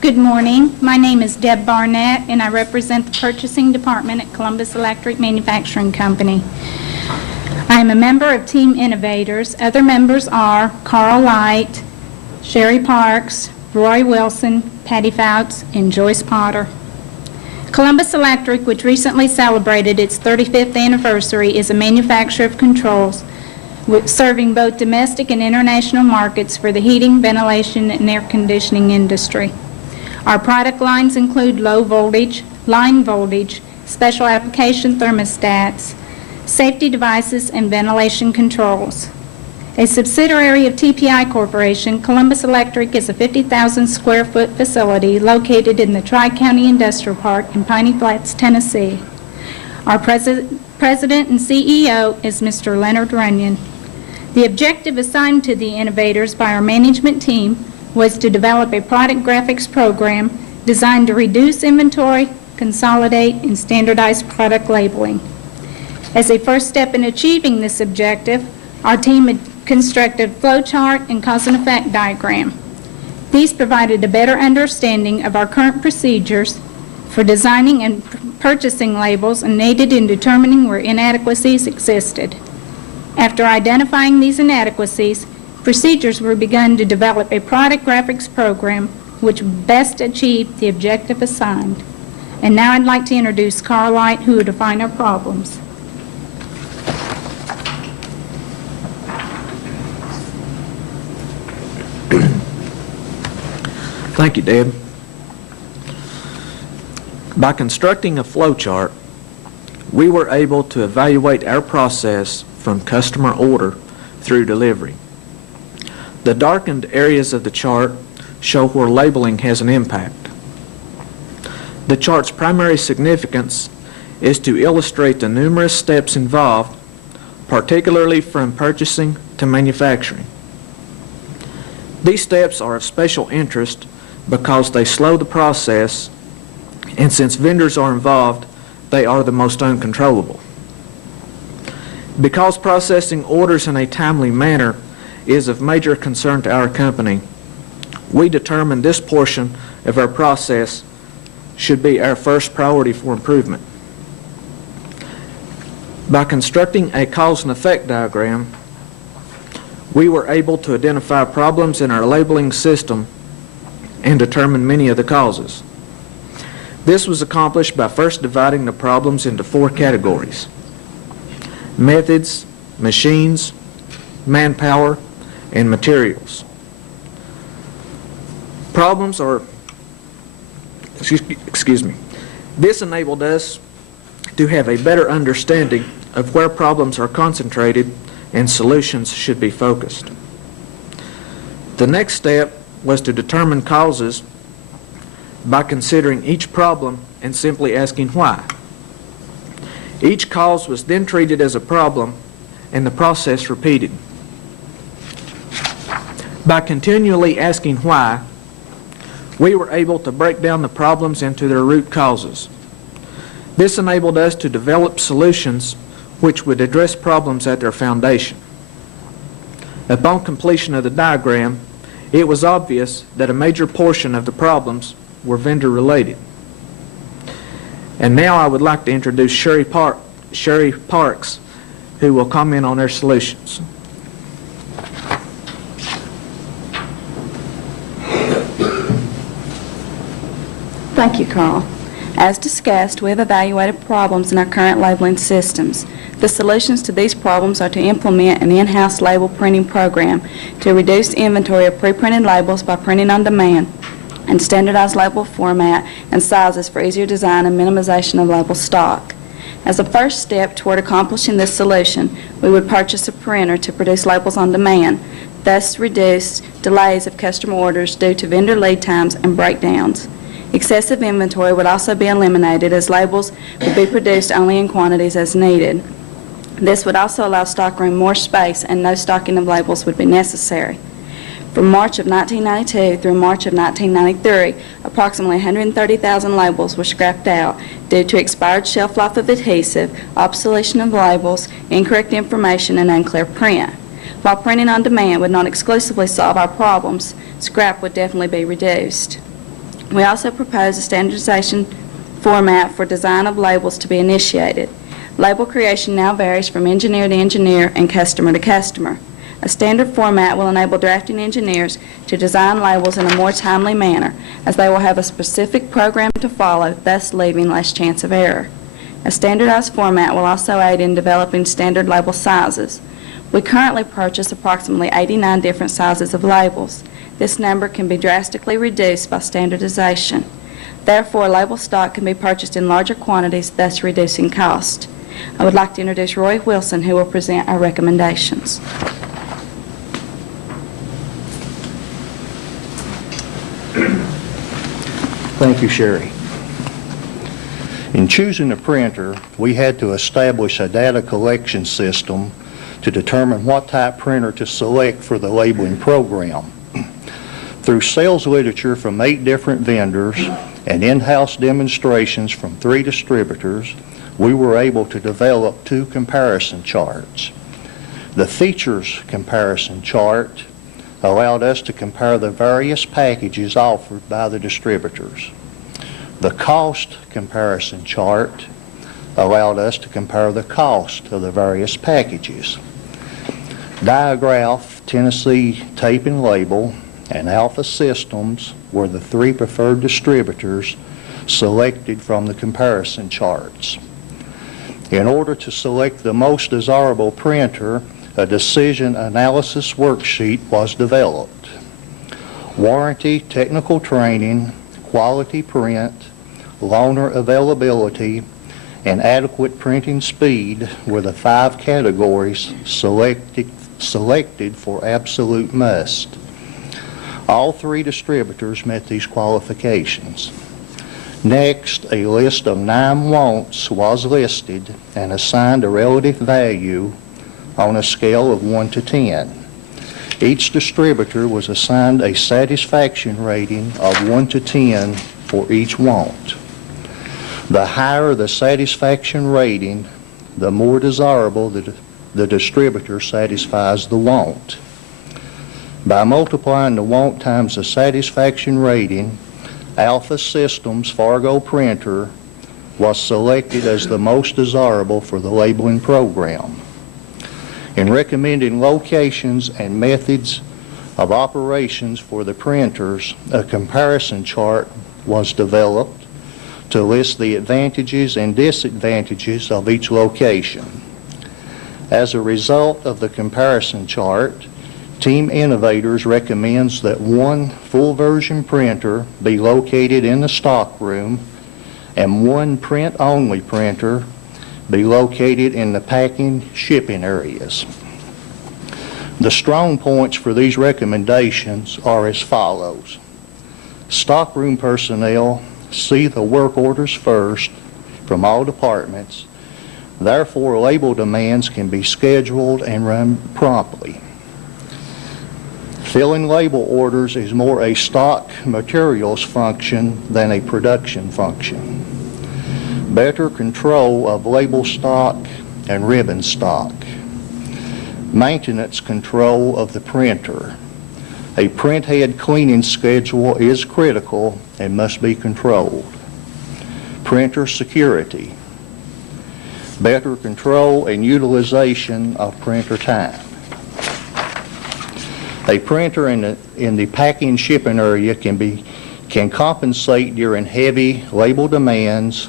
Good morning. My name is Deb Barnett, and I represent the Purchasing Department at Columbus Electric Manufacturing Company. I am a member of Team Innovators. Other members are Carl Light, Sherry Parks, Roy Wilson, Patty Fouts, and Joyce Potter. Columbus Electric, which recently celebrated its 35th anniversary, is a manufacturer of controls serving both domestic and international markets for the heating, ventilation, and air conditioning industry. Our product lines include low voltage, line voltage, special application thermostats, safety devices, and ventilation controls. A subsidiary of TPI Corporation, Columbus Electric is a 50,000 square foot facility located in the Tri-County Industrial Park in Piney Flats, Tennessee. Our president and CEO is Mr. Leonard Runyon. The objective assigned to the Innovators by our management team was to develop a product graphics program designed to reduce inventory, consolidate, and standardize product labeling. As a first step in achieving this objective, our team had constructed a flow chart and cause and effect diagram. These provided a better understanding of our current procedures for designing and purchasing labels and aided in determining where inadequacies existed. After identifying these inadequacies, procedures were begun to develop a product graphics program which best achieved the objective assigned. And now I'd like to introduce Carl Light, who will define our problems. Thank you, Deb. By constructing a flow chart, we were able to evaluate our process from customer order through delivery. The darkened areas of the chart show where labeling has an impact. The chart's primary significance is to illustrate the numerous steps involved, particularly from purchasing to manufacturing. These steps are of special interest because they slow the process, and since vendors are involved, they are the most uncontrollable. Because processing orders in a timely manner is of major concern to our company, we determined this portion of our process should be our first priority for improvement. By constructing a cause and effect diagram, we were able to identify problems in our labeling system and determine many of the causes. This was accomplished by first dividing the problems into 4 categories: methods, machines, manpower, and materials. Problems are, excuse me. This enabled us to have a better understanding of where problems are concentrated and solutions should be focused. The next step was to determine causes by considering each problem and simply asking why. Each cause was then treated as a problem and the process repeated. By continually asking why, we were able to break down the problems into their root causes. This enabled us to develop solutions which would address problems at their foundation. Upon completion of the diagram, it was obvious that a major portion of the problems were vendor-related. And now I would like to introduce Sherry Parks, who will comment on their solutions. Thank you, Carl. As discussed, we have evaluated problems in our current labeling systems. The solutions to these problems are to implement an in-house label printing program to reduce inventory of pre-printed labels by printing on demand and standardize label format and sizes for easier design and minimization of label stock. As a first step toward accomplishing this solution, we would purchase a printer to produce labels on demand, thus reduce delays of customer orders due to vendor lead times and breakdowns. Excessive inventory would also be eliminated as labels would be produced only in quantities as needed. This would also allow stockroom more space and no stocking of labels would be necessary. From March of 1992 through March of 1993, approximately 130,000 labels were scrapped out due to expired shelf life of adhesive, obsolescence of labels, incorrect information, and unclear print. While printing on demand would not exclusively solve our problems, scrap would definitely be reduced. We also propose a standardization format for design of labels to be initiated. Label creation now varies from engineer to engineer and customer to customer. A standard format will enable drafting engineers to design labels in a more timely manner, as they will have a specific program to follow, thus leaving less chance of error. A standardized format will also aid in developing standard label sizes. We currently purchase approximately 89 different sizes of labels. This number can be drastically reduced by standardization. Therefore, label stock can be purchased in larger quantities, thus reducing cost. I would like to introduce Roy Wilson, who will present our recommendations. Thank you, Sherry. In choosing a printer, we had to establish a data collection system to determine what type printer to select for the labeling program. Through sales literature from 8 different vendors and in-house demonstrations from 3 distributors, we were able to develop 2 comparison charts. The features comparison chart allowed us to compare the various packages offered by the distributors. The cost comparison chart allowed us to compare the cost of the various packages. Diagraph, Tennessee Tape and Label, and Alpha Systems were the 3 preferred distributors selected from the comparison charts. In order to select the most desirable printer, a decision analysis worksheet was developed. Warranty, technical training, quality print, loaner availability, and adequate printing speed were the 5 categories selected for absolute must. All 3 distributors met these qualifications. Next, a list of 9 wants was listed and assigned a relative value on a scale of 1 to 10. Each distributor was assigned a satisfaction rating of 1 to 10 for each want. The higher the satisfaction rating, the more desirable the distributor satisfies the want. By multiplying the want times the satisfaction rating, Alpha Systems Fargo printer was selected as the most desirable for the labeling program. In recommending locations and methods of operations for the printers, a comparison chart was developed to list the advantages and disadvantages of each location. As a result of the comparison chart, Team Innovators recommends that 1 full version printer be located in the stock room and 1 print-only printer be located in the packing shipping areas. The strong points for these recommendations are as follows. Stockroom personnel see the work orders first from all departments. Therefore, label demands can be scheduled and run promptly. Filling label orders is more a stock materials function than a production function. Better control of label stock and ribbon stock. Maintenance control of the printer. A printhead cleaning schedule is critical and must be controlled. Printer security. Better control and utilization of printer time. A printer in the packing shipping area can compensate during heavy label demands,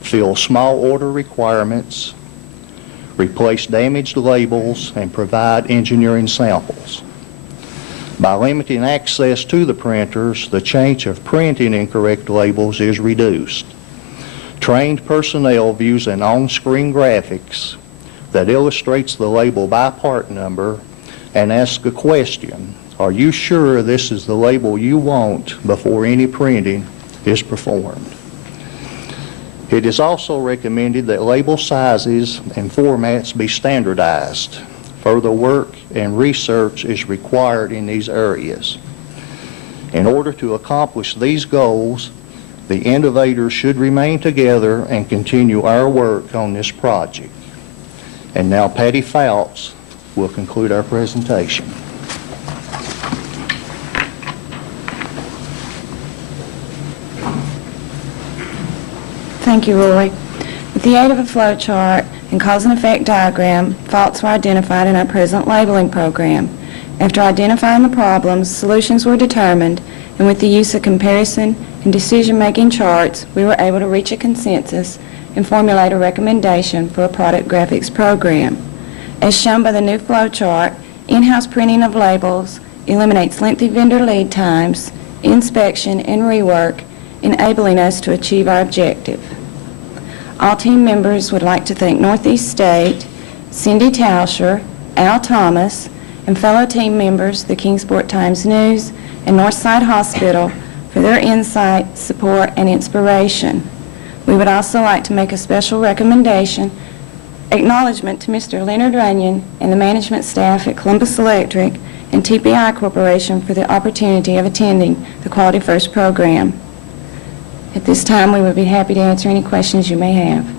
fill small order requirements, replace damaged labels, and provide engineering samples. By limiting access to the printers, the chance of printing incorrect labels is reduced. Trained personnel views an on-screen graphics that illustrates the label by part number and ask a question, are you sure this is the label you want before any printing is performed? It is also recommended that label sizes and formats be standardized. Further work and research is required in these areas. In order to accomplish these goals, the innovators should remain together and continue our work on this project. And now Patty Fouts will conclude our presentation. Thank you, Roy. With the aid of a flow chart and cause and effect diagram, faults were identified in our present labeling program. After identifying the problems, solutions were determined, and with the use of comparison and decision-making charts, we were able to reach a consensus and formulate a recommendation for a product graphics program. As shown by the new flow chart, in-house printing of labels eliminates lengthy vendor lead times, inspection, and rework, enabling us to achieve our objective. All team members would like to thank Northeast State, Cindy Tauscher, Al Thomas, and fellow team members, the Kingsport Times-News, and Northside Hospital for their insight, support, and inspiration. We would also like to make a special acknowledgement to Mr. Leonard Runyon and the management staff at Columbus Electric and TPI Corporation for the opportunity of attending the Quality First program. At this time, we would be happy to answer any questions you may have.